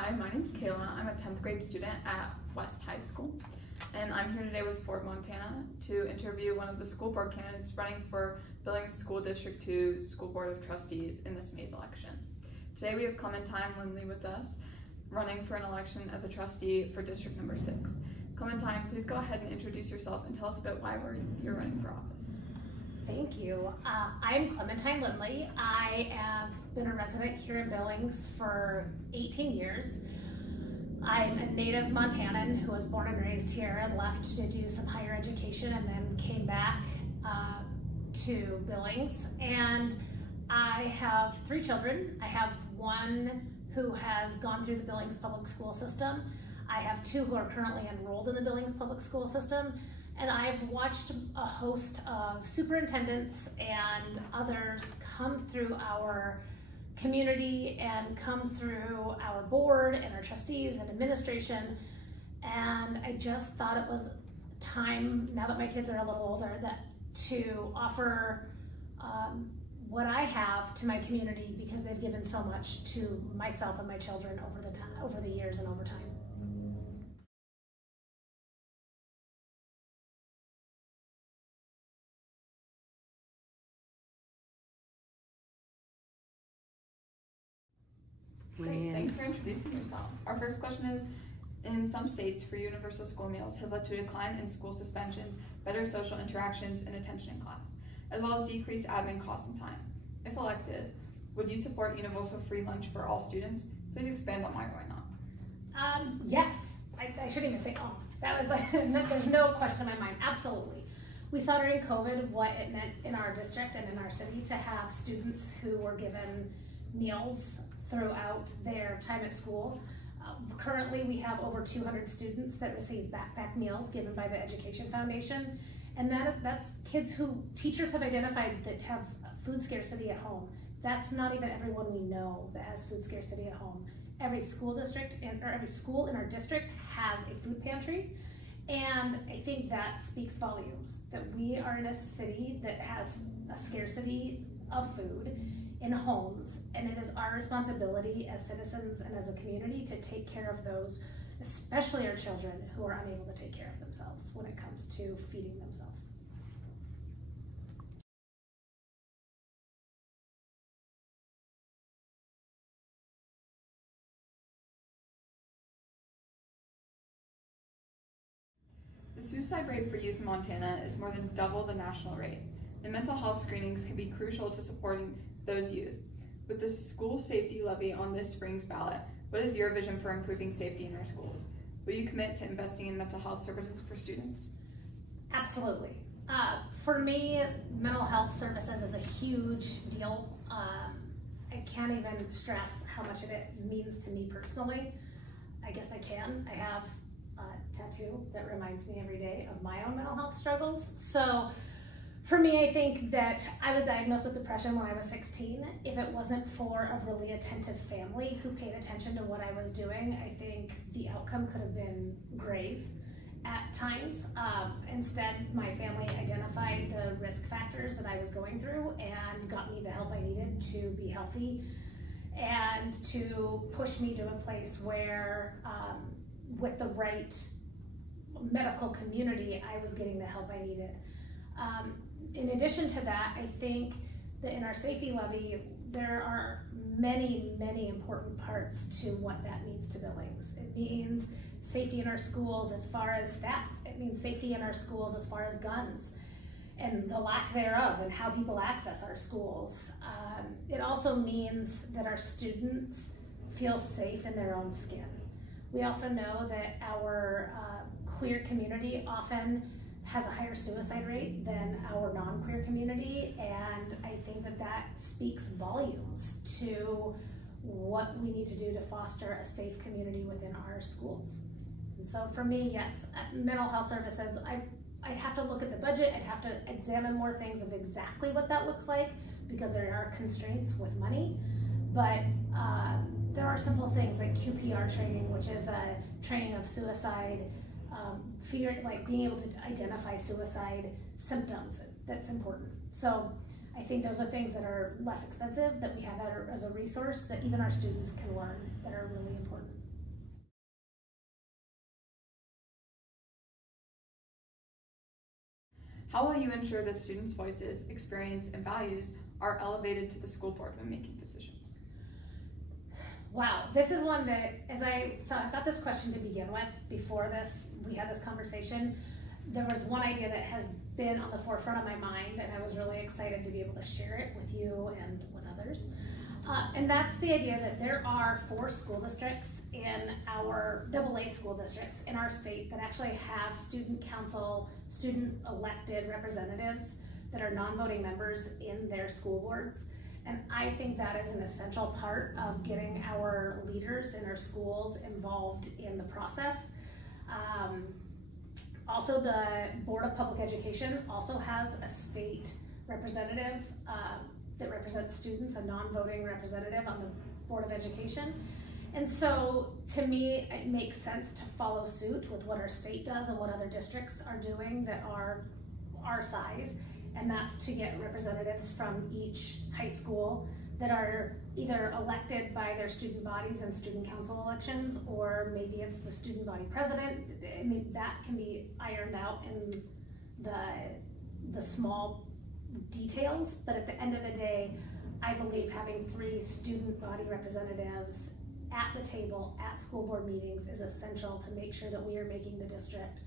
Hi, my name's Kayla. I'm a 10th grade student at West High School, and I'm here today with Fort Montana to interview one of the school board candidates running for Billings School District 2 School Board of Trustees in this May's election. Today we have Clementine Lindley with us, running for an election as a trustee for District number 6. Clementine, please go ahead and introduce yourself and tell us a bit why you're running for office. Thank you. I'm Clementine Lindley. I have been a resident here in Billings for 18 years. I'm a native Montanan who was born and raised here and left to do some higher education and then came back to Billings. And I have 3 children. I have one who has gone through the Billings public school system. I have 2 who are currently enrolled in the Billings public school system. And I've watched a host of superintendents and others come through our community and come through our board and our trustees and administration. And I just thought it was time, now that my kids are a little older, that to offer what I have to my community, because they've given so much to myself and my children over the years and over time. Great, thanks for introducing yourself. Our first question is, in some states, free universal school meals has led to a decline in school suspensions, better social interactions, and attention in class, as well as decreased admin costs and time. If elected, would you support universal free lunch for all students? Please expand on why or why not. Yes, I shouldn't even say that was there's no question in my mind, absolutely. We saw during COVID what it meant in our district and in our city to have students who were given meals throughout their time at school. Currently, we have over 200 students that receive backpack meals given by the Education Foundation. And that's kids who teachers have identified that have food scarcity at home. That's not even everyone we know that has food scarcity at home. Every school district or every school in our district has a food pantry. And I think that speaks volumes, that we are in a city that has a scarcity of food in homes, and it is our responsibility as citizens and as a community to take care of those, especially our children who are unable to take care of themselves when it comes to feeding themselves. The suicide rate for youth in Montana is more than double the national rate, and mental health screenings can be crucial to supporting those youth. With the school safety levy on this spring's ballot, what is your vision for improving safety in our schools? Will you commit to investing in mental health services for students? Absolutely. For me, mental health services is a huge deal. I can't even stress how much it means to me personally. I guess I can. I have a tattoo that reminds me every day of my own mental health struggles. So for me, I think that I was diagnosed with depression when I was 16. If it wasn't for a really attentive family who paid attention to what I was doing, I think the outcome could have been grave at times. Instead, my family identified the risk factors that I was going through and got me the help I needed to be healthy and to push me to a place where, with the right medical community, I was getting the help I needed. In addition to that, I think that in our safety levy, there are many, many important parts to what that means to Billings. It means safety in our schools as far as staff. It means safety in our schools as far as guns and the lack thereof and how people access our schools. It also means that our students feel safe in their own skin. We also know that our queer community often has a higher suicide rate than our non-queer community, and I think that that speaks volumes to what we need to do to foster a safe community within our schools. And so for me, yes, mental health services, I'd have to look at the budget, I'd have to examine more things of exactly what that looks like, because there are constraints with money, but there are simple things like QPR training, which is a training of suicide, fear, like being able to identify suicide symptoms, that's important. So I think those are things that are less expensive, that we have as a resource that even our students can learn, that are really important. How will you ensure that students' voices, experience, and values are elevated to the school board when making decisions? Wow, this is one that, I got this question to begin with before we had this conversation. There was one idea that has been on the forefront of my mind, and I was really excited to be able to share it with you and with others. And that's the idea that there are 4 school districts in our AA school districts in our state that actually have student council, student elected representatives that are non-voting members in their school boards. And I think that is an essential part of getting our leaders in our schools involved in the process. Also, the Board of Public Education also has a state representative that represents students, a non-voting representative on the Board of Education. And so, to me, it makes sense to follow suit with what our state does and what other districts are doing that are our size. And that's to get representatives from each high school that are either elected by their student bodies and student council elections, or maybe it's the student body president. I mean, that can be ironed out in the small details, but at the end of the day, I believe having 3 student body representatives at the table at school board meetings is essential to make sure that we are making the district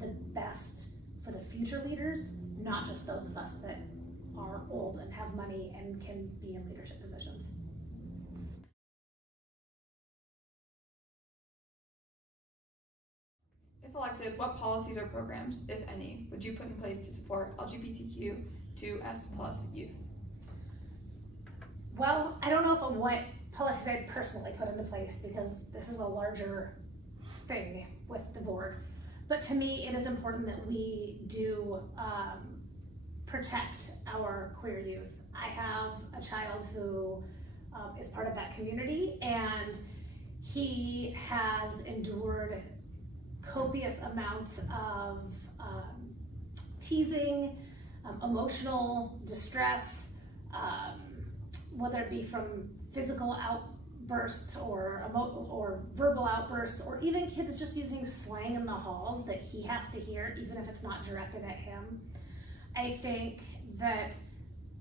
the best for the future leaders, not just those of us that are old and have money and can be in leadership positions. If elected, what policies or programs, if any, would you put in place to support LGBTQ2S+ youth? Well, I don't know what policies I'd personally put into place, because this is a larger thing with the board. But to me, it is important that we do protect our queer youth. I have a child who is part of that community, and he has endured copious amounts of teasing, emotional distress, whether it be from physical outbursts or verbal outbursts, or even kids just using slang in the halls that he has to hear, even if it's not directed at him. I think that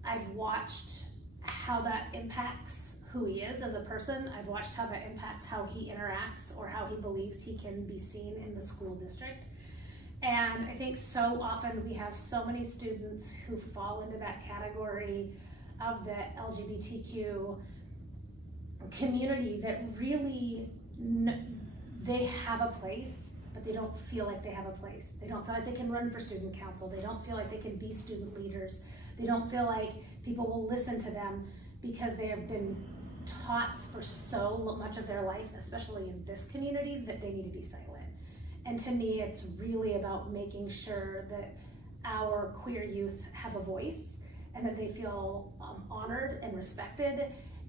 I've watched how that impacts who he is as a person. I've watched how that impacts how he interacts or how he believes he can be seen in the school district. And I think so often we have so many students who fall into that category of the LGBTQ community that really, they have a place, but they don't feel like they have a place. They don't feel like they can run for student council. They don't feel like they can be student leaders. They don't feel like people will listen to them because they have been taught for so much of their life, especially in this community, that they need to be silent. And to me, it's really about making sure that our queer youth have a voice and that they feel honored and respected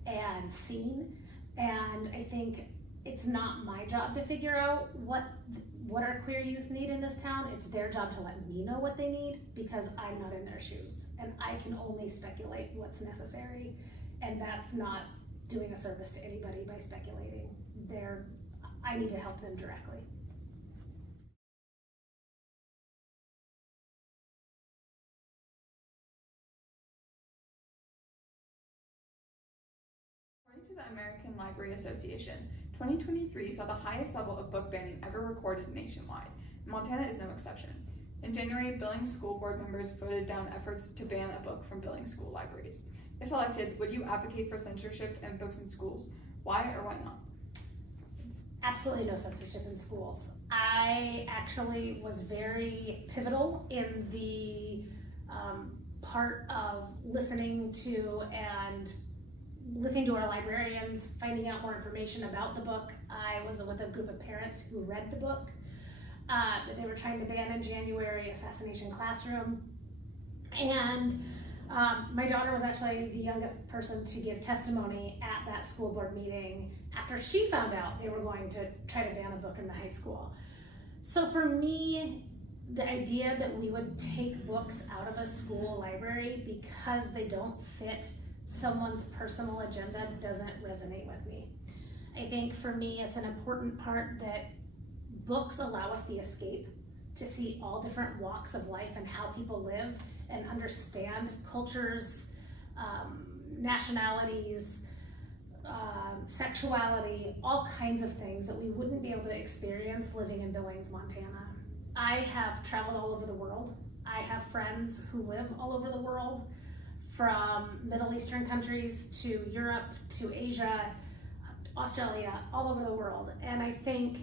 and seen. And I think it's not my job to figure out what our queer youth need in this town. It's their job to let me know what they need, because I'm not in their shoes and I can only speculate what's necessary, and that's not doing a service to anybody by speculating. I need to help them directly. According to the American Library Association, 2023 saw the highest level of book banning ever recorded nationwide, and Montana is no exception. In January, Billings School Board members voted down efforts to ban a book from Billings school libraries. If elected, would you advocate for censorship in books in schools? Why or why not? Absolutely no censorship in schools. I actually was very pivotal in the part of listening to our librarians, finding out more information about the book. I was with a group of parents who read the book that they were trying to ban in January, Assassination Classroom. And my daughter was actually the youngest person to give testimony at that school board meeting after she found out they were going to try to ban a book in the high school. So for me, the idea that we would take books out of a school library because they don't fit someone's personal agenda doesn't resonate with me. I think for me, it's an important part that books allow us the escape to see all different walks of life and how people live and understand cultures, nationalities, sexuality, all kinds of things that we wouldn't be able to experience living in Billings, Montana. I have traveled all over the world. I have friends who live all over the world, from Middle Eastern countries to Europe to Asia, Australia, all over the world. And I think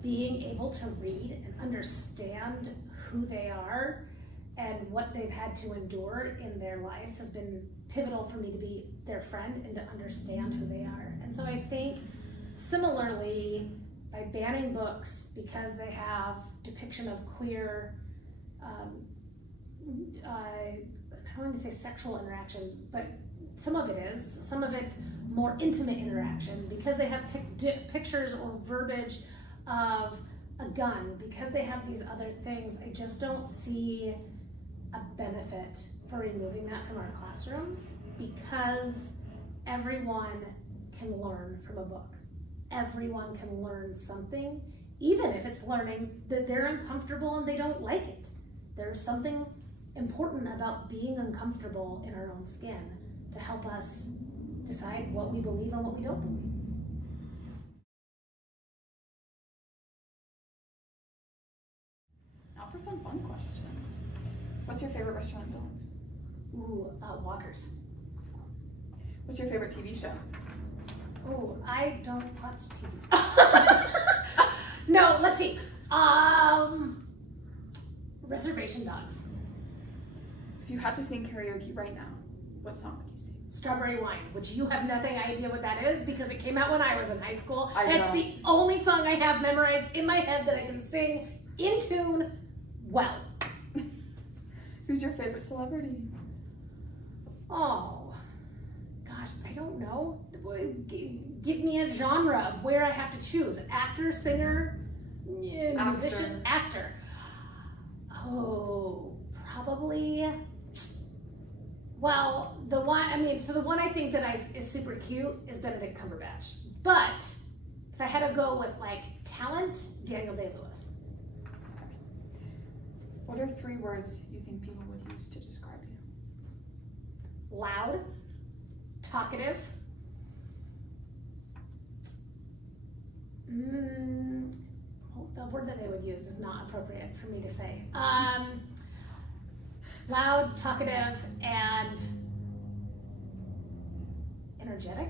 being able to read and understand who they are and what they've had to endure in their lives has been pivotal for me to be their friend and to understand who they are. And so I think similarly, by banning books because they have depiction of queer, I don't want to say sexual interaction, but some of it is. Some of it's more intimate interaction because they have pictures or verbiage of a gun, because they have these other things. I just don't see a benefit for removing that from our classrooms, because everyone can learn from a book. Everyone can learn something, even if it's learning that they're uncomfortable and they don't like it. There's something important about being uncomfortable in our own skin to help us decide what we believe and what we don't believe. Now for some fun questions. What's your favorite restaurant in Billings? Ooh, Walker's. What's your favorite TV show? Oh, I don't watch TV. No, let's see. Reservation Dogs. If you had to sing karaoke right now, what song would you sing? Strawberry Wine, which you have nothing idea what that is because it came out when I was in high school. I and know. It's the only song I have memorized in my head that I can sing in tune well. Who's your favorite celebrity? Oh, gosh, I don't know. Give me a genre of where I have to choose. Actor, singer, musician, actor. Oh, probably. Well, the one I think that is super cute is Benedict Cumberbatch. But if I had to go with like talent, Daniel Day-Lewis. Okay. What are 3 words you think people would use to describe you? Loud, talkative, well, the word that they would use is not appropriate for me to say. Loud, talkative, and energetic.